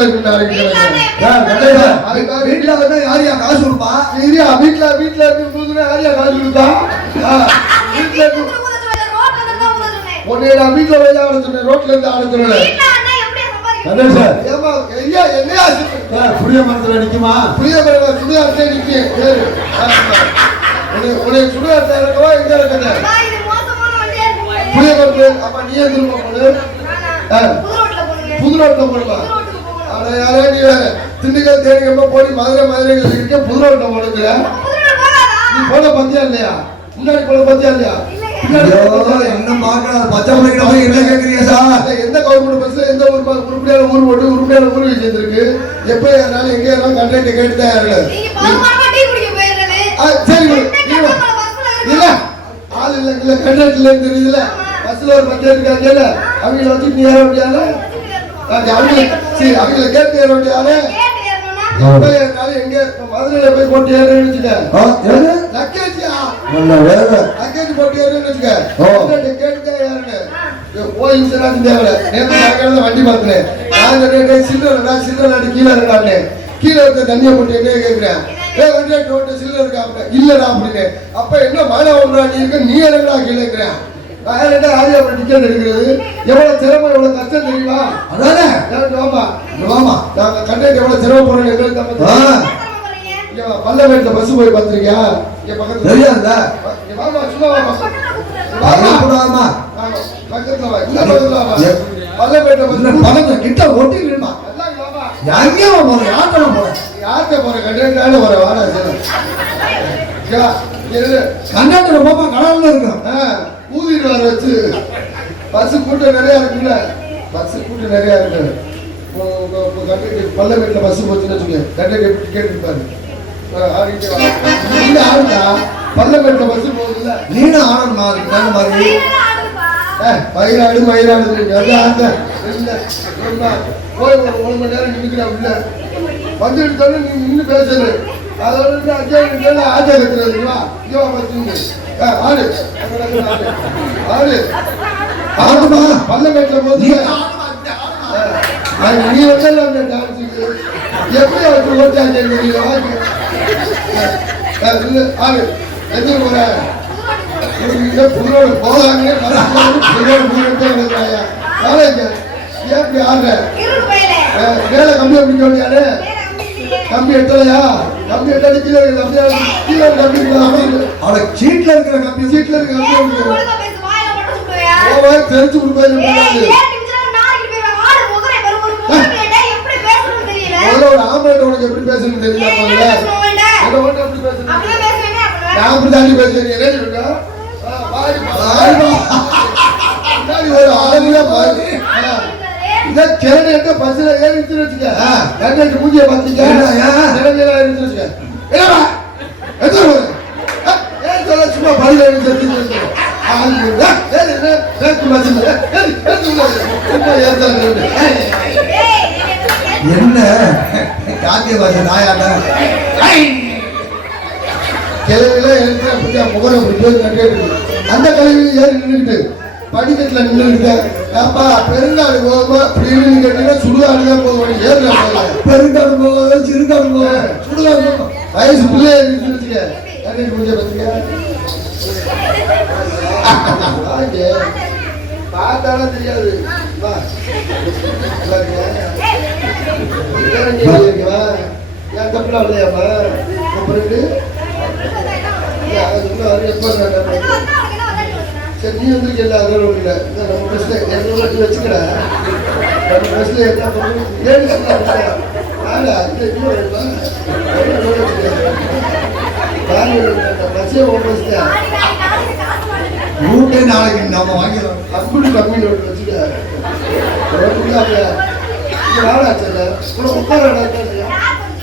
வீட்டுல வந்து யாரியா காசு கொடுப்பா? வீட்டுல இருந்து யாரியா காசு கொடுப்பா? வீட்டுல இருந்து உன்னை நான் வீட்டுல போய் ஆட சொன்னேன், ரோட்ல இருந்து ஆட சொன்னேன். புளிய மரத்துல நிக்குமா? புளிய மரம் சுடுகாட்டுல நிக்க. உனக்கு சுடுகாட்டுல இருக்கவா எங்க இருக்க? புளிய மரத்துல. அப்ப நீ திரும்ப போடு, புது ரோட்ல போடலாம். திண்டுக்கல் தேனிக்கம்ப போடி மதுரை இருக்க புது ரோட்ல போடுங்கிற. நீ போட பத்தியா இல்லையா? முன்னாடி போட பத்தியா இல்லையா? இன்னும் பாக்கலாம். பச்சை மலைக்கு என்ன கேட்கறீங்க சார்? எந்த கவர்மெண்ட் பஸ்ல எந்த உருப்படியான ஊர் போட்டு உருப்படியான ஊர் வச்சிருக்கு? எப்ப ஏறாலும் எங்க ஏறாலும் கண்டக்டர் கேட்டுதான் ஏறல. சரி இல்ல ஆள் இல்ல கண்டக்டர்ல தெரியுதுல. பஸ்ல ஒரு பச்சை இருக்காங்கல்ல, அவங்கள வச்சு நீ ஏற முடியாது. அவங்களை கேட்டு ஏற முடியாது. எங்க மதுரையில போய் போட்டு ஏறேன்னு வச்சுக்க. லக்கேஜ் போட்டு ஏறேன்னு வச்சுக்க. கேட்டுதான் ஏறணும். போய் தேவை. நேற்று வண்டி பார்த்தேன். நான் சில்லறை கீழே இருக்கானே. கீழே இருக்க தண்ணியை போட்டு என்ன கேட்கிறேன்? சில்லறை இருக்கா? இல்லடா அப்படின்னு. அப்ப என்ன மழை ஒன்றா நீ இருக்க, நீ என்னடா கீழே இருக்கிறேன்? ஆரியா டிக்கெட் எடுக்கிறது எவ்வளவு சிரமம், எவ்வளவு கஷ்டம் தெரியுமா? அதானே நாங்க கண்டக்டர் எவ்வளவு சிரமப்படுறோம் எங்களுக்கு. பல்லமேட்ல பஸ் போய் பார்த்திருக்கியா? பக்கத்துல பல்லமேட்ல பஸ் கிட்ட ஒட்டி விடுமா? யார்கிட்ட போற? கண்டக்டர் போற வாடா கண்டக்டர் போப்பா கடவுள் இருக்கும். ஊதிட்டு வர வச்சு பஸ் கூட்டம் நிறைய இருக்குல்ல. பஸ் கூட்டம் நிறைய இருக்கு. பல்லமேட்ல பஸ் போச்சுன்னு வச்சுக்கோங்க, கண்டக்டர் டிக்கெட் இருப்பாரு. ஆடுதா பல்லமேட்ல பஸ் போகுதுல்ல, நீனும் ஆடணுமா? மாதிரி மயிலாடு போய் ஒரு 1 மணி நேரம் நின்றுக்கிறா உள்ள வந்துட்டு நீ நின்று பேசுறது. அதோட ஆஜா கட்டுறதுங்களா? ஆடு ஆடு ஆடுமா பல்லமேட்ல போது நீ வந்து டான்ஸுக்கு எப்படி அவருக்கு ஓட்டாங்க? ஆடு எதிர் போற புதுரோடு போதாங்க. எப்படி ஆடுற? வேலை கம்பி அப்படி சொல்லியாரு. கம்பி எட்டலையா? கம்பி எட்டாடி கீழே கீழே கம்பி அவளை சீட்ல இருக்கிற கம்பி, சீட்ல இருக்க கம்பி தெரிஞ்சு கொடுப்பேன். ஒரு ஆம்பளை உனக்கு எப்படி பேசணும்னு தெரியல. எப்படி பேசணும்? நான் அப்படி தாண்டி பேசுறேன். ஒரு ஆளுநா பாரு. கிரண்ட பஸ்ல ஏறிச்சு வச்சுக்க. கண்டக்டர் மூஞ்சிய பாத்தீங்க வச்சுக்க. சும்மா படி என்ன காத்திய பாச நாயாட்ட கிளவில எடுத்து முகரை அந்த கல்வியில் ஏறி நின்றுட்டு படிக்கட்டுல நின்றுட்டு அப்பா பெருங்காடு போகுமா அப்படின்னு கேட்டீங்கன்னா சுடுகாடுதான் போகும். ஏறல பெருங்காடு போக சிறுகாடு போக சுடுகாடு போகும். வயசு பிள்ளைய வச்சுக்க. பார்த்தாலும் தெரியாது. என் தப்புல இல்லையாப்பா? சரி நீ வந்து இல்லை அதோட இல்லை. நம்ம பஸ்ல எவ்வளோ வச்சுக்கடா. நம்ம பஸ்ல என்ன பண்ணுவோம்? பஸ்ஸே ஓட்டு ரூட்டே நாளைக்கு நம்ம வாங்கிடலாம். அப்படி கம்மி ரோட்டு வச்சுக்க. வாடாச்சல்ல உனக்கு உட்கார இடம் இருக்காது.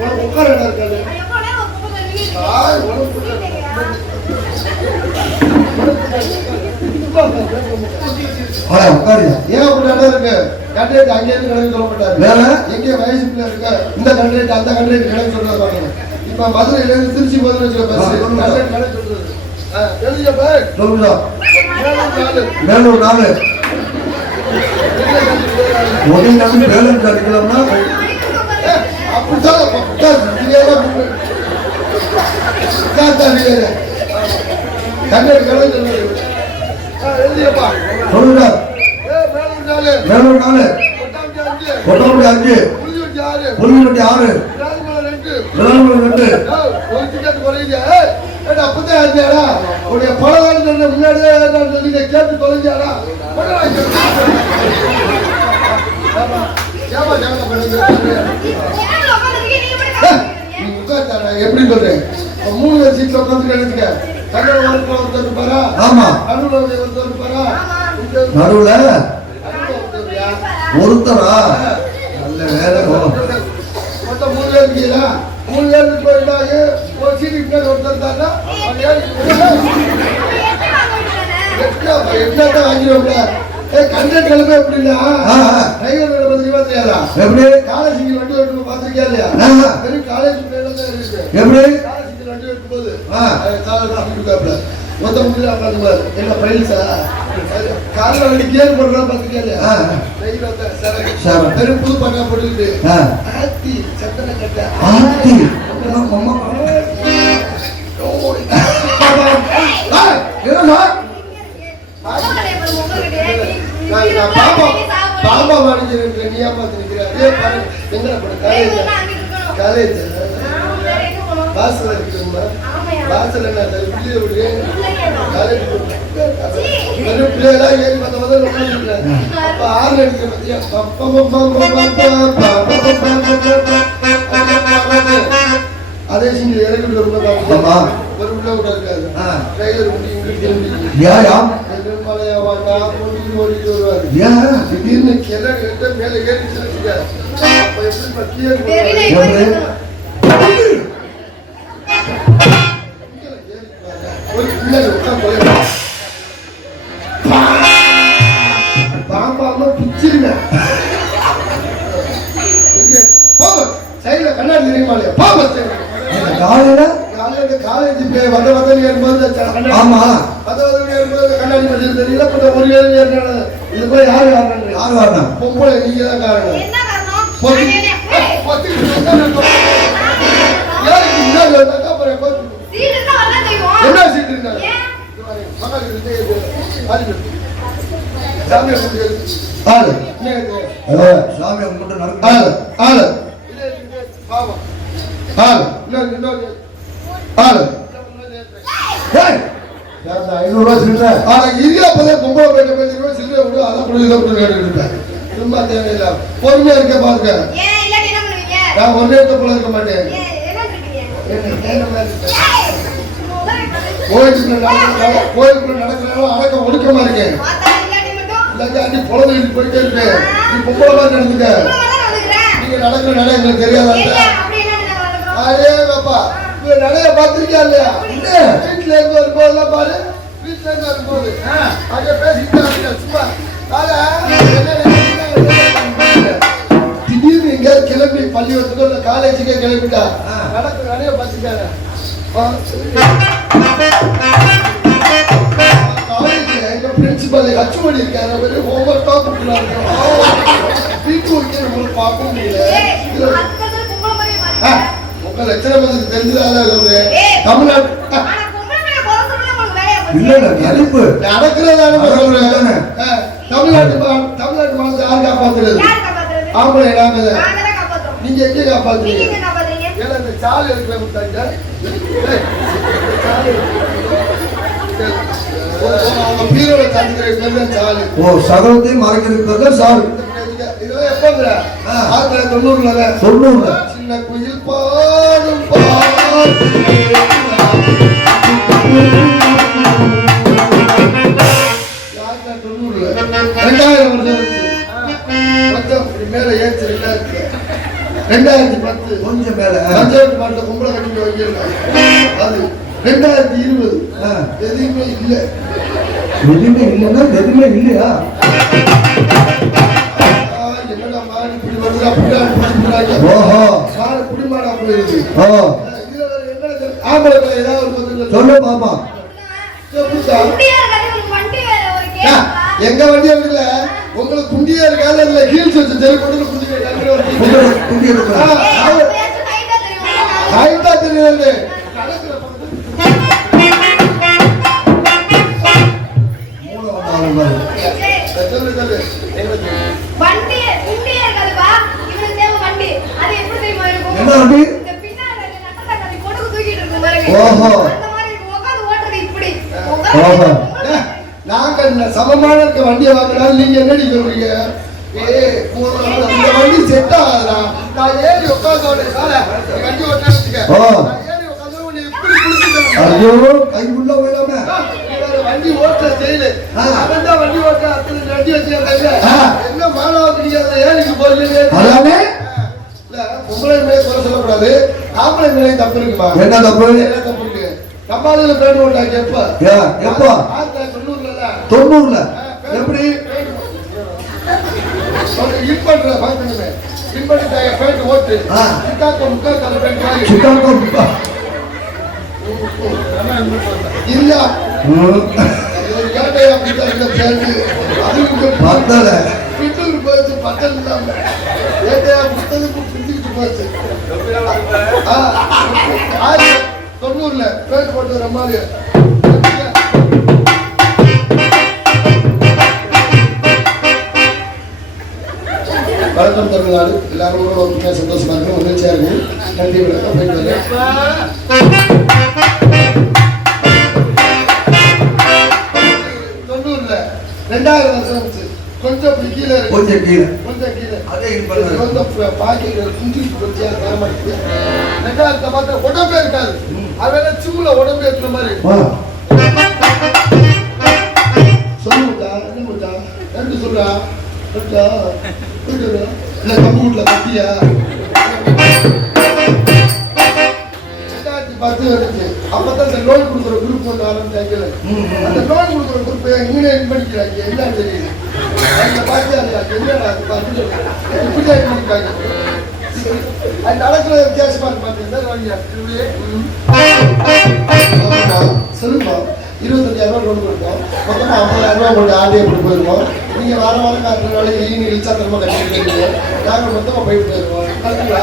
உனக்கு உட்கார இடம் இருக்காது. ஏன் அப்படி இடம் இருக்கு? கண்டக்டர் அங்கே இருந்து கிடக்கு சொல்ல மாட்டாரு. எங்கே வயசு பிள்ளை இருக்க இந்த கண்டக்டர் அந்த கண்டக்டர் கிடக்கு சொல்றாங்க. இப்ப மதுரையில இருந்து திருச்சி போதுன்னு வச்சுக்க பஸ் சொல்றது. மேலூர் 4 பேலன்ஸ் அடிக்கலாம்னா கண்ணாடி கலந்து எழுதியப்பா சொல்லுங்க. வேலூர் 4, கொட்டாம்பட்டி 5, புலிவெட்டி 6, விளாங்குளம் 2. ஒரு டிக்கெட் குறையுது. அப்பதான் ஆச்சாடா உடைய பலகாரம் சொன்ன முன்னாடியே சொல்லி கேட்டு தொலைஞ்சாடா. எப்படி சொல்றேன்? 3 சீட்ல உட்காந்து எடுத்துக்க. ஒருத்தர் இருப்பாரா? ஆமா. நடுவுல ஒருத்தர் இருப்பாரா? நடுவுல ஒருத்தரா? நல்ல வேலை. மொத்தம் 3 பேர் இருக்கீங்களா? 3 பேருக்கு போயிட்டாங்க. ஒரு சீட்டுக்கு மேல ஒருத்தர் தாண்டா எட்டாத்தான் வாங்கிடுவோம்ல. கண்டக்டர் கிளம்ப எப்படின்னா டிரைவர் பத்திரிக்கா தெரியாதா? எப்படி காலேஜ் வண்டி ஓட்டு பாத்திருக்கியா இல்லையா? வெறும் காலேஜ் இருக்கு. எப்படி காலேஜ் வண்டி ஓட்டும் போது மொத்தம் என்ன பயில்ஸா காலைல வண்டி கேர் போடுறா பாத்திருக்கியா இல்லையா? வெறும் புது பக்கா போட்டுக்கிட்டு ஆத்தி சத்தனை கட்ட ஆத்தி பாபா மாடிச்சு நீயா பார்த்து நிற்கிறாரு. காலேஜ் வாசல் இருக்குமா? வாசல் என்ன பிள்ளைய விடு. காலேஜ் பிள்ளைகளா ஏறி பார்த்த அப்ப 6 அடிக்கிற பத்தியா அதே சிங்கிள் இறக்கி ஒரு பிள்ளை கூட இருக்காது. டிரைவர் ஓடிட்டு வருவாரு. திடீர்னு கிளை மேல ஏறி பாம்பாம பிச்சிருங்க. சைடுல கண்ணாடி தெரியுமாலையா? பாம்பா காலையில காலேஜ் வந்த ஏறும்போது கண்ணாடி தெரியல. ஒரு இது போய் யாரு காரணம்? பொம்பளை நீங்க தான் காரணம். என்ன சீட்டு இருந்தாங்க? சாமி சும்மா தேவையில்லை. பொறுமையா இருக்க பாருங்க. நான் ஒன்னே போல இருக்க மாட்டேன். கோயிலுக்குள்ள நடக்கிறனால அடக்க ஒடுக்கமா இருக்கேன். இல்லாட்டி பொழுது போயிட்டே இருப்பேன். நீ பொம்பளை மாதிரி நடந்துக்க. நீங்க நடக்கிற நட எங்களுக்கு தெரியாதா? அதே பாப்பா நடைய பார்த்திருக்கியா இல்லையா? வீட்டுல இருந்து வரும்போதெல்லாம் பாரு. வீட்டுல இருந்து வரும்போது அங்கே பேசிக்கிட்டு சும்மா திடீர்னு எங்கேயாவது கிளம்பி பள்ளிக்கூடத்துக்கு இல்லை காலேஜுக்கே கிளம்பிட்டா நடக்கிற நடைய பார்த்துக்காங்க. எங்க பிரின்சிபல் அச்சுமணி இருக்காரு. ஹோம்ஒர்க்கா கொடுக்குறாங்க. வீட்டு வைக்க நம்மளுக்கு பார்க்க முடியல. உங்க லட்சணம் தெரிஞ்சதால சொல்றேன். தமிழ்நாடு நடக்கிறதான சொல்றேன். தமிழ்நாட்டு மாநிலத்தை யாரு காப்பாத்துறது? ஆம்பளை நாங்க. நீங்க எங்க காப்பாத்துறீங்க? ஏன்னா இந்த சாலை இருக்கிற முட்டாங்க பீரோல தந்துக்கிற சாலை. ஓ சகலத்தையும் மறைக்கிறது சாலை. இதெல்லாம் எப்ப 1990 சின்ன குயில் பாடும் மேல ஏச்சு 2010 கொஞ்சம் மேல பாட்டு கும்பல கட்டிட்டு வைக்கிறாங்க. அது 2020 எதுவுமே இல்ல. எதுவுமே இல்லைன்னா எதுவுமே இல்லையா? என்னடா மாடி இப்படி வருது அப்படியே ஓஹோ மாடு குடிமாடா போயிருக்கு. ஆம்பளை ஏதாவது சொல்ல பாப்பா. எங்க வண்டி இருக்குல்ல உங்களுக்கு குண்டியா இருக்காது இல்ல ஹீல்ஸ் வச்சு தெரு கொண்டு குண்டி இருந்து நடக்கிற மூளை வந்தாலும் பாரு. சொல்லு சொல்லு வண்டி குண்டியே இருக்காதுப்பா. இவனுக்கு தேவை வண்டி. அது எப்படி தெரியுமா இருக்கும்? என்ன வண்டி? இந்த பின்னால இருக்க நட்டத்தை கட்டி கொடுக்கு தூக்கிட்டு இருக்கும் பாருங்க. ஓஹோ. அந்த மாதிரி உட்கார்ந்து ஓட்டுறது இப்படி. ஓஹோ. நாங்க சமமான இருக்க வண்டியை வாங்கினாலும் நீங்க என்னடி சொல்றீங்க? இந்த வண்டி செட் ஆகாதுடா. நான் ஏறி உட்கார்ந்தோட சார வண்டி ஓட்டான்னு வச்சுக்க. நான் ஏறி உட்கார்ந்தோட உன்னை எப்படி குடிச்சிட்டேன்? ஐயோ கை உள்ள போயிடாம. வண்டி ஓட்ட செய்யல. அவன் தான் வண்டி ஓட்ட அத்தனை வண்டி வச்சிருக்காங்க. என்ன மாணவ தெரியாத ஏறிக்கு போறீங்க? அதானே இல்ல பொம்பளை மேலே குறை சொல்லக்கூடாது. ஆம்பளை மேலே தப்பு இருக்குமா? என்ன தப்பு? என்ன தப்பு இருக்கு? நம்ம அதுல பேண்ட் ஓட்டாங்க எப்ப? எப்போ? 90ல 90ல எப்படி? இன்பன்ற பாக்கணுமே. இன்பன்றாங்க பேண்ட் ஓட்டு. சிக்காகோ முக்கால் கால பேண்ட் வாங்கி. சிக்காகோ இல்ல. கேட்டையா பிடிச்ச இந்த பேண்ட். அதுக்கு பத்தல. பிட்டு போச்சு பத்தல் இல்லாம. கேட்டையா புத்தகத்துக்கு பிடிச்சிட்டு போச்சு. 90ல பேண்ட் போட்டு வர மாதிரி. வணக்கம் தமிழ்நாடு. எல்லாரும் ஒருமையா சந்தோஷமா இருக்கு. மகிழ்ச்சியா இருக்கு. நன்றி வணக்கம். போயிட்டு வரேன். 90ல 2000 வருஷம் இருந்துச்சு. கொஞ்சம் இப்படி கீழே இருக்கு. கொஞ்சம் கீழே. கொஞ்சம் கீழே. அதே இப்ப கொஞ்சம் பாக்கெட் குஞ்சிட்டு வச்சியா தர மாட்டேங்குது. 2000 பார்த்தா உடம்பே இருக்காது. அவன சிம்ல உடம்பு ஏத்துற மாதிரி. சொல்லுடா என்ன முட்டா? ரெண்டு சொல்றா. முட்டா. குடுடா. இல்ல கம்பு வீட்ல கட்டியா? 2010 வந்துச்சு. அப்பதான் இந்த லோன் கொடுக்குற குரூப் ஒன்று ஆரம்பிச்சாங்க. அந்த லோன் கொடுக்குற குரூப் இங்கே படிக்கிறாங்க. என்னன்னு தெரியுது. அந்த பார்த்து அது என்னடா அது பார்த்து இப்படிதான் பண்ணிருக்காங்க. அது நடக்கிற வித்தியாசமா இருக்கு பார்த்தீங்கன்னா சொல்லுமா 25,000 லோன் கொடுப்போம். மொத்தமா 50,000 உங்களோட ஆண்டியை கொண்டு போயிருவோம். நீங்க வாரம் காட்டுறதுனால இழிச்சா தரமா கட்டிருக்கீங்க. நாங்கள் மொத்தமா போயிட்டு போயிருவோம். கரெக்டுங்களா?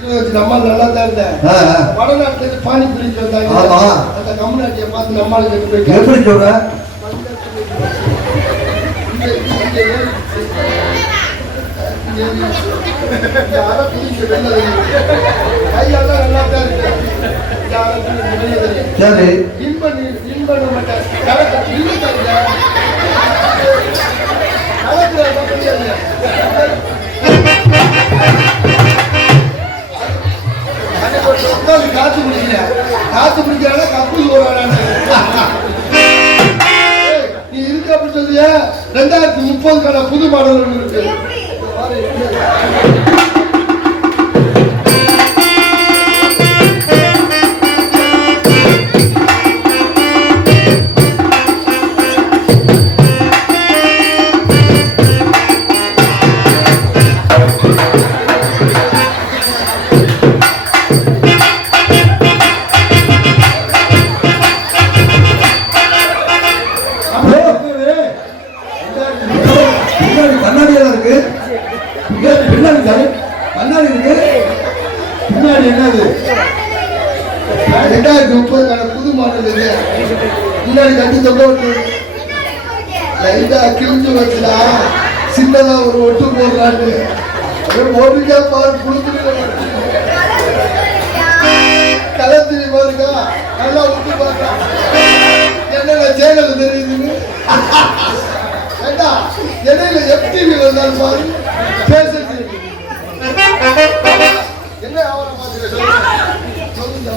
2020 நம்ம நல்லா தான் இருந்தேன். வடநாட்டுல இருந்து பானிபூரிக்கு வந்தாங்க. அந்த கம்நாட்டியை பார்த்து நம்மளுக்கு போயிட்டு எப்படி சொல்ற? கையெல்லாம் நல்லா தான் இருக்கு. சரி இன்பண்ண மாட்டேன். காத்து பிடிக்கிறேன். காத்து பிடிக்கிறானா கப்பு போறானா? நீ இருக்கு அப்படின்னு சொல்லிய 2030 புது மாடல் ஒன்று இருக்கு. கண்ணாடியெல்லாம் இருக்கு. பின்னாடி கண்ணாடி இருக்கு. பின்னாடி என்னது? 2030 புது மாடல் இது. முன்னாடி கட்டி தொங்க விட்டு லைட்டா கிழிஞ்சு வச்சுடா. சின்னதா ஒரு ஒட்டு போடுறான்னு ஒட்டுக்கா பாரு. குடுத்துட்டு கலத்திரி பாருக்கா. நல்லா விட்டு பார்த்தா என்னென்ன சேனல் தெரியுதுன்னு. இடையில FTV வந்தாலும் பாரு. பேசுறது என்ன அவரை பார்த்து சொல்லுங்க.